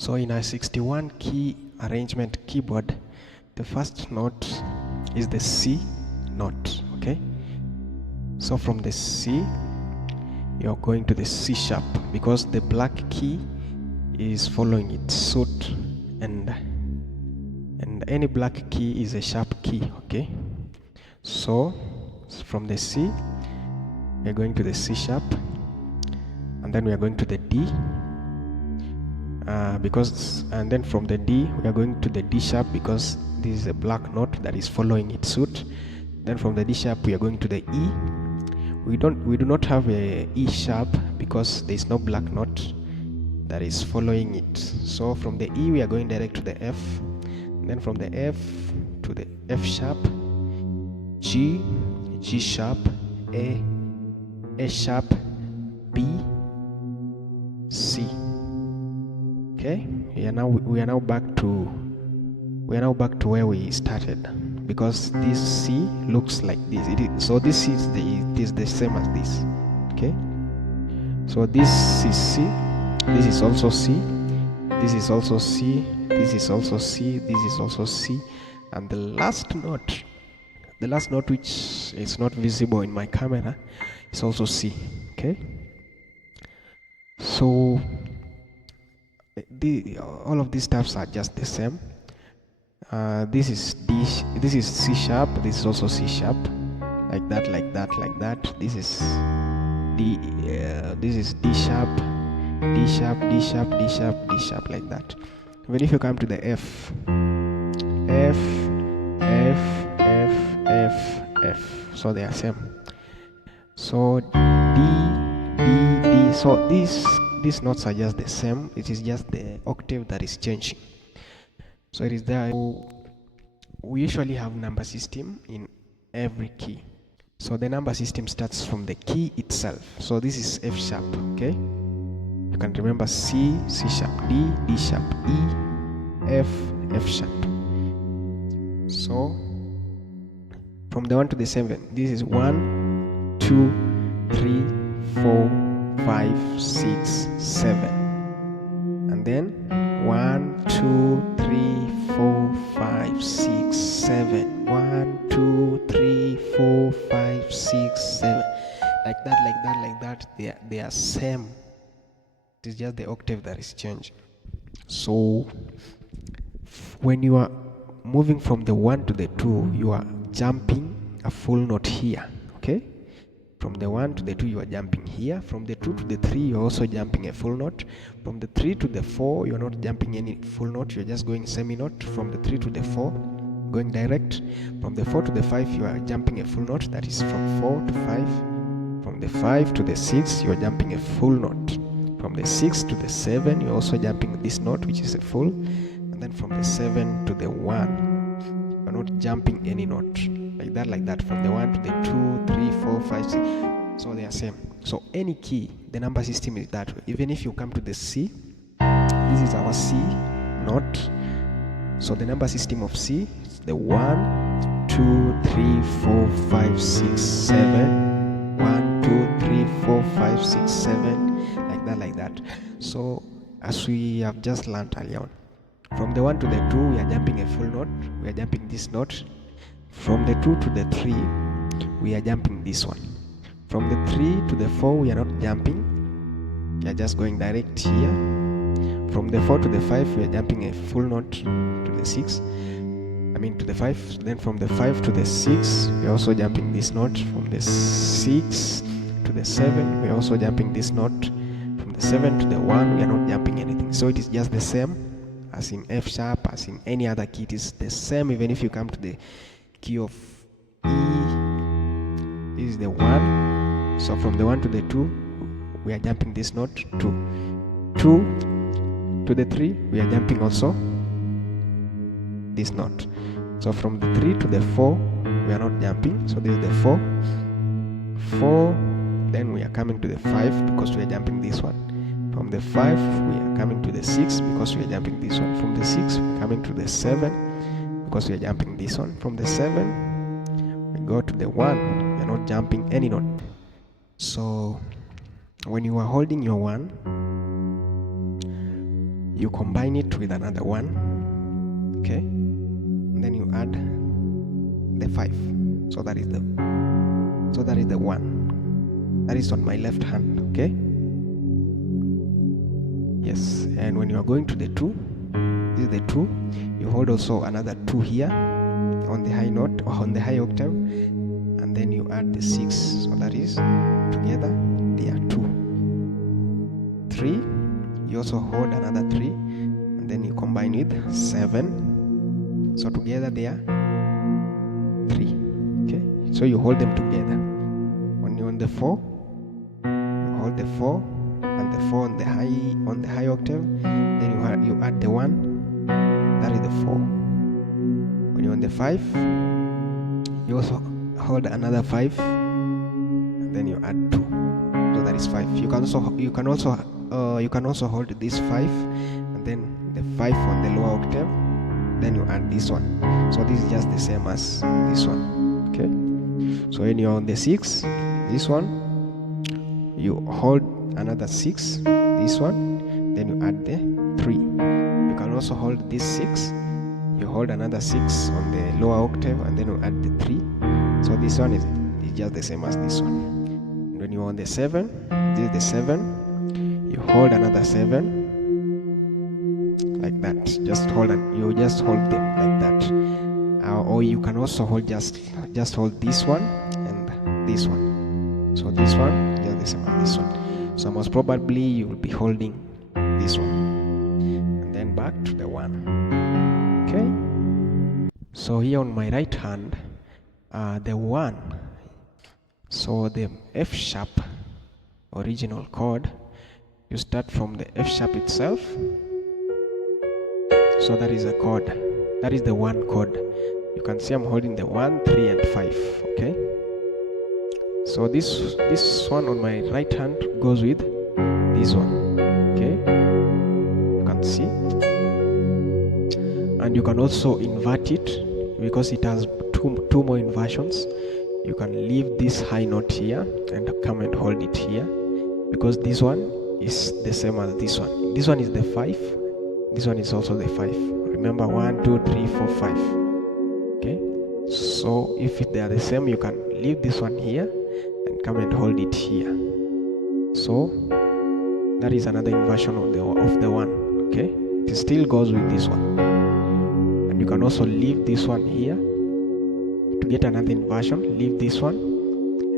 So in a 61 key arrangement keyboard, the first note is the C note. Okay, so from the C you're going to the C sharp, because the black key is following its suit, and any black key is a sharp key. Okay, so from the C we're going to the C sharp, and then we are going to the D, and then from the D we are going to the D sharp, because this is a black note that is following its suit. Then from the D sharp we are going to the E. We do not have a E sharp because there is no black note that is following it. So from the E we are going direct to the F, and then from the F to the F sharp, G, G sharp, A sharp, B, C. Okay, we are now back to where we started, because this C looks like this. So this is the same as this. Okay, so this is C, this is also C, this is also C, this is also C, this is also C, and the last note which is not visible in my camera is also C. Okay, so all of these stuffs are just the same. This is C sharp, this is also C sharp, like that. This is this is D sharp, D sharp, D sharp, D sharp, D sharp, like that. Even if you come to the F, F, F, F, F, F, so they are same. So D, D, D. So these notes are just the same. It is just the octave that is changing. So it is there. We usually have number system in every key. So the number system starts from the key itself. So this is F sharp. Okay, you can remember C, C sharp, D, D sharp, E, F, F sharp. So from the 1 to the 7, this is 1, 2, 3, 4, 5, 6, 7, and then 1, 2, 3, 4, 5, 6, 7. 1, 2, 3, 4, 5, 6, 7. Like that. They are same. It is just the octave that is changing. So when you are moving from the 1 to the 2, you are jumping a full note here. Okay, from the 1 to the 2 you are jumping here. From the 2 to the 3 you are also jumping a full note. From the 3 to the 4 you are not jumping any full note, you are just going semi note. From the 3 to the 4 going direct. From the 4 to the 5 you are jumping a full note, that is from 4 to 5. From the 5 to the 6 you are jumping a full note. From the 6 to the 7 you are also jumping this note, which is a full. And then from the 7 to the 1 you are not jumping any note, like that. From the 1 to the 2, 3, 4, 5, 6. So they are same. So any key, the number system is that way. Even if you come to the C, this is our C note. So the number system of C is the 1, 2, 3, 4, 5, 6, 7. 1, 2, 3, 4, 5, 6, 7. Like that. So as we have just learned earlier on, from the 1 to the 2 we are jumping a full note, we are jumping this note. From the 2 to the 3 we are jumping this one. From the 3 to the 4 we are not jumping, we are just going direct here. From the 4 to the 5 we are jumping a full note to the 6, to the 5. Then from the 5 to the 6 we are also jumping this note. From the 6 to the 7 we are also jumping this note. From the 7 to the 1 we are not jumping anything. So it is just the same as in F sharp, as in any other key. It is the same. Even if you come to the key of E, this is the 1. So from the 1 to the 2 we are jumping this note. 2 to the 3 we are jumping also this note. So from the 3 to the 4 we are not jumping. So this is the 4. Then we are coming to the 5 because we are jumping this one. From the 5 we are coming to the 6 because we are jumping this one. From the 6 we are coming to the 7 because we are jumping this one. From the 7 we go to the 1, we are not jumping any note. So when you are holding your 1, you combine it with another one, okay, and then you add the 5. So that is the 1. That is on my left hand, okay. Yes, and when you are going to the 2, this is the 2, you hold also another 2 here on the high note or on the high octave, and then you add the 6. So that is together they are 2. 3, you also hold another 3, and then you combine with 7. So together they are 3. Okay, so you hold them together. When you're on the 4, you hold the 4 and the 4 on the high octave, then you add the 1, that is the 4. When you're on the 5, you also hold another 5, and then you add 2. So that is 5. You can also hold this 5, and then the 5 on the lower octave, then you add this one. So this is just the same as this one, okay. So when you're on the 6, this one, you hold another 6, this one, then you add the 3. You can also hold this 6, you hold another 6 on the lower octave, and then you add the 3. So this one is just the same as this one. And when you're on the 7, this is the 7, you hold another 7 like that. You just hold them like that. Or you can also hold just hold this one and this one. So this one just the same as this one. So most probably you will be holding this one, and then back to the 1. Okay. So here on my right hand, the 1. So the F sharp original chord, you start from the F sharp itself. So that is a chord. That is the 1 chord. You can see I'm holding the 1, 3, and 5. Okay. So this one on my right hand goes with this one. Okay. You can see, and you can also invert it because it has two more inversions. You can leave this high note here and come and hold it here, because this one is the same as this one. This one is the 5. This one is also the 5. Remember, 1, 2, 3, 4, 5. Okay. So if they are the same, you can leave this one here and come and hold it here. So that is another inversion of the 1. Okay. It still goes with this one, and you can also leave this one here to get another inversion. Leave this one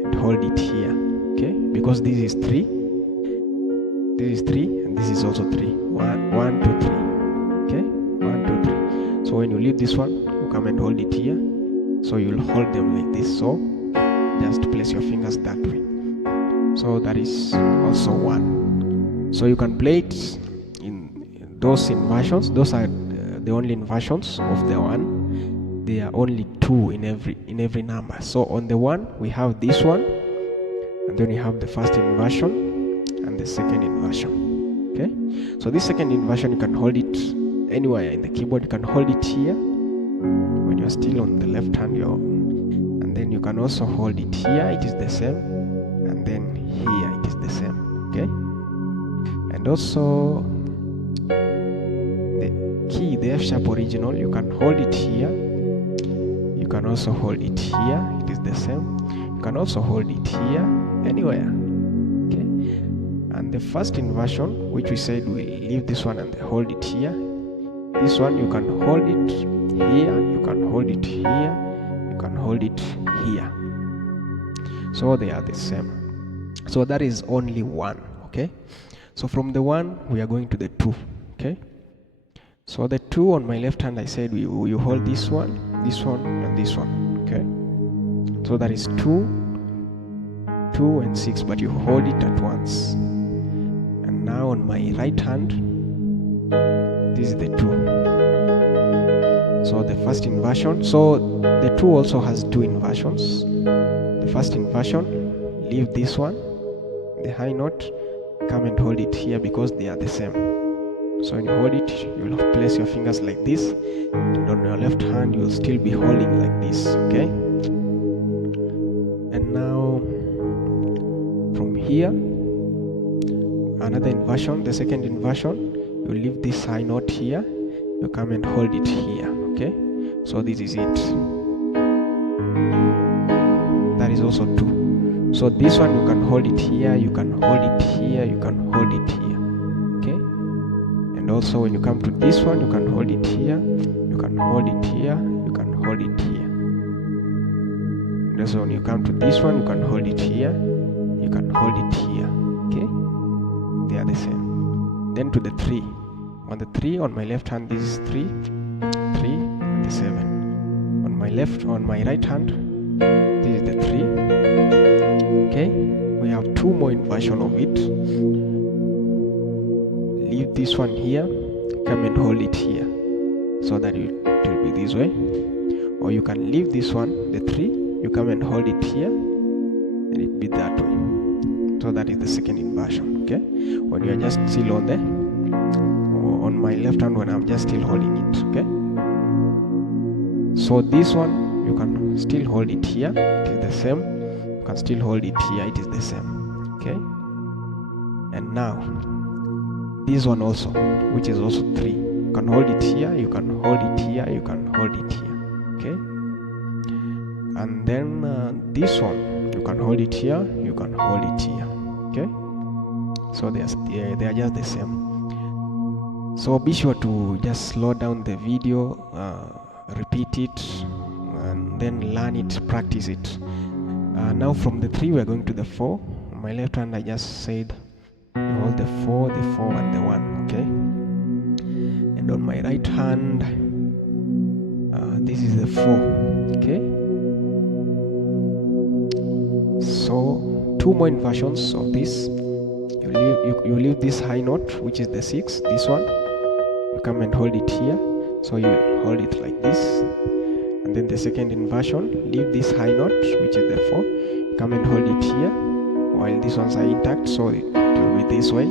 and hold it here. Okay, because this is 3, this is 3, and this is also 3. 1, 2, 3. Okay, 1, 2, 3. So when you leave this one, you come and hold it here. So you'll hold them like this. So just place your fingers that way. So that is also 1. So you can play it in those inversions. Those are the only inversions of the 1. There are only 2 in every number. So on the 1 we have this one, and then we have the first inversion and the second inversion. Okay, so this second inversion, you can hold it anywhere in the keyboard. You can hold it here when you're still on the left hand, and then you can also hold it here, it is the same, and then here it is the same. Okay, and also the key, the F sharp original, you can hold it here, you can also hold it here, it is the same. You can also hold it here, anywhere. Okay, and the first inversion, which we said we leave this one and hold it here, this one you can hold it here, you can hold it here, you can hold it here. So they are the same. So that is only 1. Okay, so from the 1 we are going to the 2. Okay, so the 2 on my left hand, I said you hold this one, and this one. Okay, so that is 2, 2, and 6, but you hold it at once. And now on my right hand, this is the 2. So the first inversion, so the 2 also has 2 inversions. The first inversion, leave this one, the high note, come and hold it here because they are the same. So when you hold it, you'll place your fingers like this, and on your left hand you'll still be holding like this. Okay, and now from here, another inversion, the second inversion, you you leave this high note here, you come and hold it here. Okay, so this is it. That is also 2. So this one you can hold it here, you can hold it here, you can hold it here. Okay, and also when you come to this one, you can hold it here, you can hold it here, you can hold it here. And also when you come to this one, you can hold it here, you can hold it here. Okay, they are the same. Then to the 3. On the 3, on my left hand, this is 3, 3, and the 7. On my right hand, this is the 3. Okay, we have 2 more inversions of it. Leave this one here, come and hold it here, so that it will be this way. Or you can leave this one, the 3, you come and hold it here, and it be that way. So that is the second inversion. Okay, when you are just still on my left hand, when I'm just still holding it. Okay, so this one you can still hold it here, it is the same. You can still hold it here, it is the same. Okay, and now this one also, which is also 3, you can hold it here, you can hold it here, you can hold it here. Okay, and then this one, you can hold it here, you can hold it here. Okay, so they are just the same. So be sure to just slow down the video, repeat it, and then learn it, practice it. Now from the 3 we are going to the 4. On my left hand I just said you hold the 4, and the 1. Okay, and on my right hand this is the 4. Okay, so 2 more inversions of this. You leave this high note, which is the 6, this one, you come and hold it here, so you hold it like this. And then the second inversion, leave this high note, which is the 4, you come and hold it here, while these ones are intact, so it will be this way.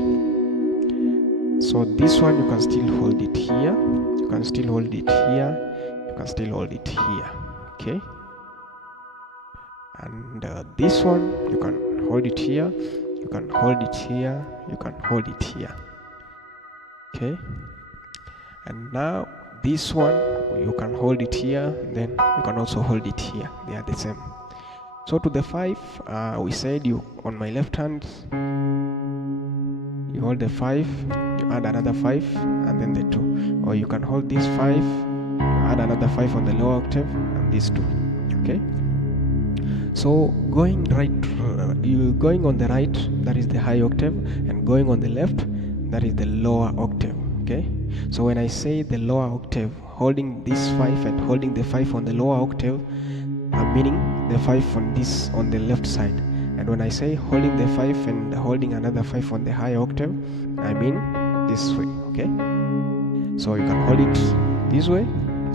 So this one you can still hold it here, you can still hold it here, you can still hold it here. Okay, and this one you can hold it here, you can hold it here, you can hold it here. Okay, and now this one you can hold it here, then you can also hold it here. They are the same. So to the 5, we said you on my left hand you hold the 5, you add another 5, and then the 2. Or you can hold this 5, you add another 5 on the lower octave, and this 2. Okay, so going on the right, that is the high octave, and going on the left, that is the lower octave. Okay, so when I say the lower octave, holding this 5 and holding the 5 on the lower octave, I'm meaning the 5 on the left side. And when I say holding the 5 and holding another 5 on the high octave, I mean this way. Okay, so you can hold it this way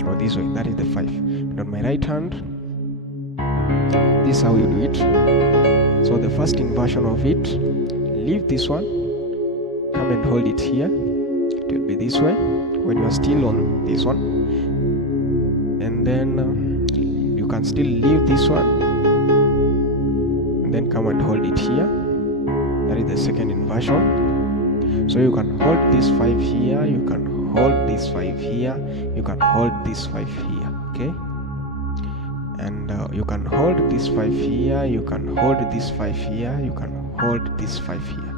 or this way, that is the 5. And on my right hand, this is how you do it. So the first inversion of it, leave this one, come and hold it here, it will be this way when you are still on this one. And then you can still leave this one and then come and hold it here, that is the second inversion. So you can hold this 5 here, you can hold this 5 here, you can hold this 5 here. Okay, and you can hold this 5 here, you can hold this 5 here, you can hold this 5 here.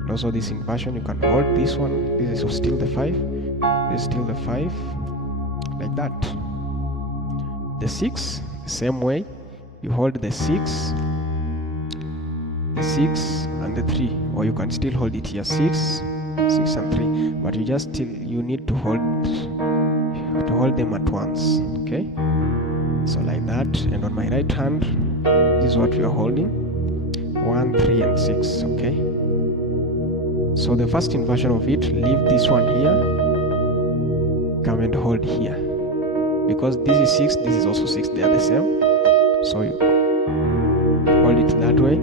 And also this inversion, you can hold this one, this is still the 5, this is still the 5, like that. The 6, same way, you hold the 6, and the 3, or you can still hold it here, 6 and 3, but you need to hold them at once. Okay, so like that. And on my right hand, this is what we are holding, 1, 3 and 6. Okay, so the first inversion of it, leave this one here, come and hold here, because this is 6, this is also 6, they are the same, so you hold it that way.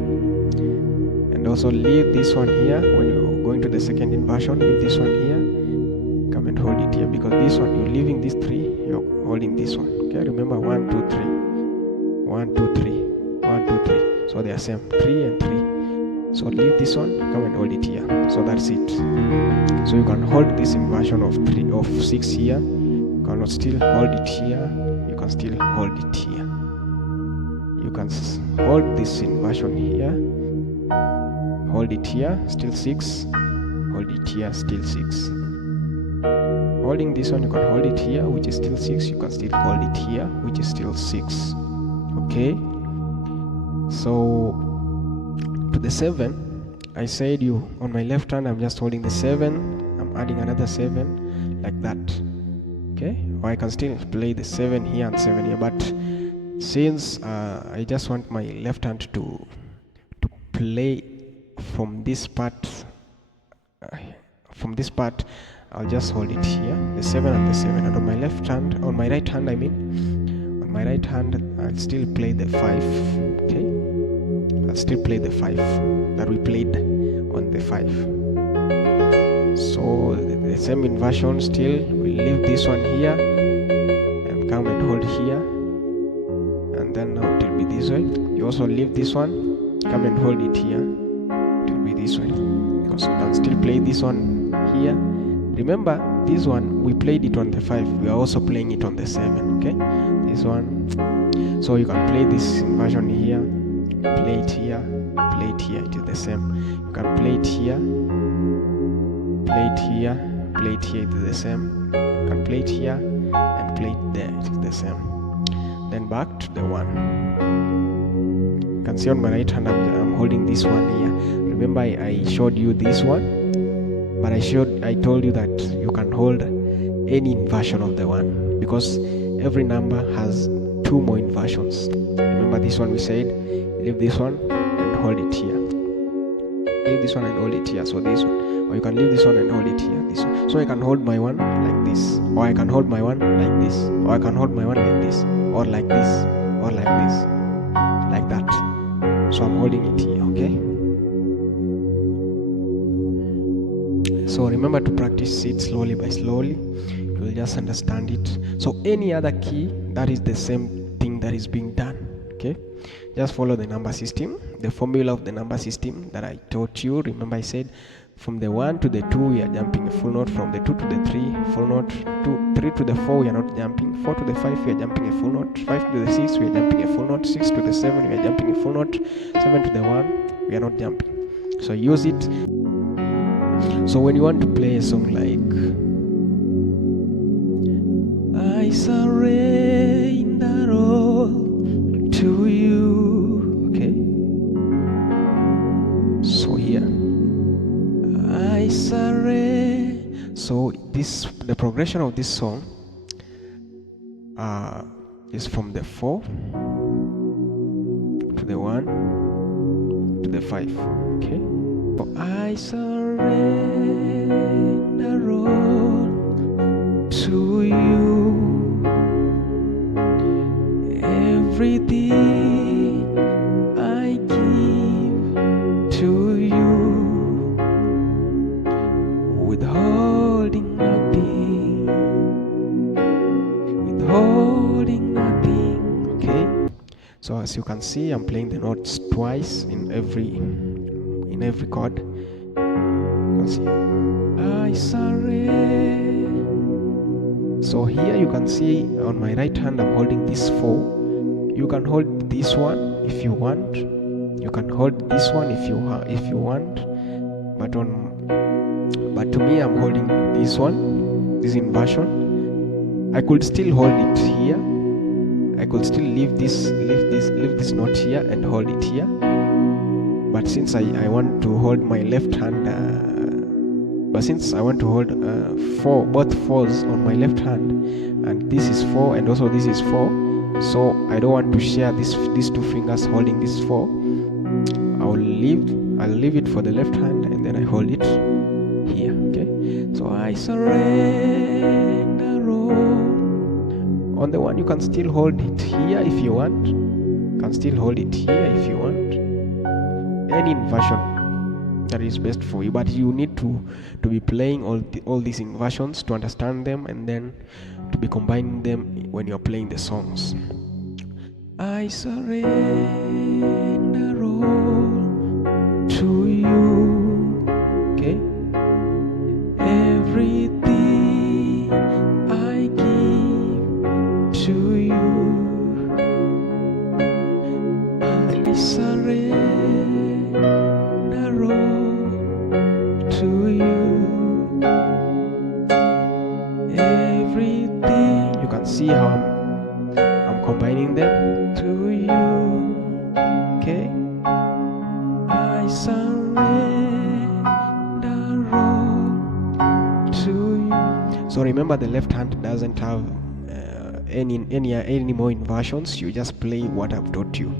And also leave this one here. When you're going to the second inversion, leave this one here, come and hold it here, because this one you're leaving this 3, you're holding this one. Okay, remember 1, 2, 3, 1, 2, 3, 1, 2, 3, so they are same, 3 and 3. So leave this one, come and hold it here. So that's it. So you can hold this inversion of 6 here. You can still hold it here. You can still hold it here. You can hold this inversion here. Hold it here, still 6. Hold it here, still 6. Holding this one, you can hold it here, which is still 6. You can still hold it here, which is still 6. Okay. So to the 7, I said you on my left hand, I'm just holding the 7. I'm adding another 7 like that. Okay. Or I can still play the 7 here and 7 here, but since I just want my left hand to play from this part, I'll just hold it here, the 7 and the 7, and on my left hand, on my right hand, on my right hand, I'll still play the 5. Okay, I'll still play the 5 that we played on the 5. So the same inversion still, we'll leave this one here and come and hold here, and then now it will be this way. You also leave this one, come and hold it here, it will be this way, because you can still play this one here. Remember, this one we played it on the 5, we are also playing it on the 7. Okay, this one, so you can play this inversion here, play it here, play it here, it is the same. You can play it here, play it here, play it here, it is the same. You can play it here and play it there, it is the same. Then back to the 1. You can see on my right hand I'm holding this one here. Remember I showed you this one, but I told you that you can hold any inversion of the 1, because every number has 2 more inversions. Remember this one we said, leave this one and hold it here. Leave this one and hold it here, so this one. Or you can leave this one and hold it here, this one. So I can hold my 1 like this, or I can hold my 1 like this, or I can hold my 1 like this, or like this, or like this, like that. So I'm holding it here, okay? So remember to practice it slowly by slowly. You will just understand it. So any other key, that is the same thing that is being done. Okay, just follow the number system, the formula of the number system that I taught you. Remember I said from the 1 to the 2 we are jumping a full note, from the 2 to the 3 full note, 3 to the 4 we are not jumping, 4 to the 5 we are jumping a full note, 5 to the 6 we are jumping a full note, 6 to the 7 we are jumping a full note, 7 to the 1 we are not jumping. So use it. So when you want to play a song like I surrender all to you, okay? So here I surrender. So the progression of this song is from the 4 to the 1 to the 5, okay? So I surrender all to you, everything I give to you, withholding nothing, okay? So as you can see, I'm playing the notes twice in every chord. You can see I surrender. So here you can see on my right hand I'm holding this 4. You can hold this one if you want. You can hold this one if you want. But to me I'm holding this one, this inversion. I could still hold it here. I could still leave this note here and hold it here. But since I want to hold my left hand, since I want to hold both 4s on my left hand, and this is 4 and also this is 4, so I don't want to share these 2 fingers holding this 4. I'll leave it for the left hand and then I hold it here, okay? So I surrender all. On the 1 you can still hold it here if you want. You can still hold it here if you want. Any inversion that is best for you, but you need to be playing all these inversions to understand them, and then to be combining them when you're playing the songs. I surrender all to you. combining them to you. Okay, I surrender all to you. So remember, the left hand doesn't have any more inversions. You just play what I've taught you.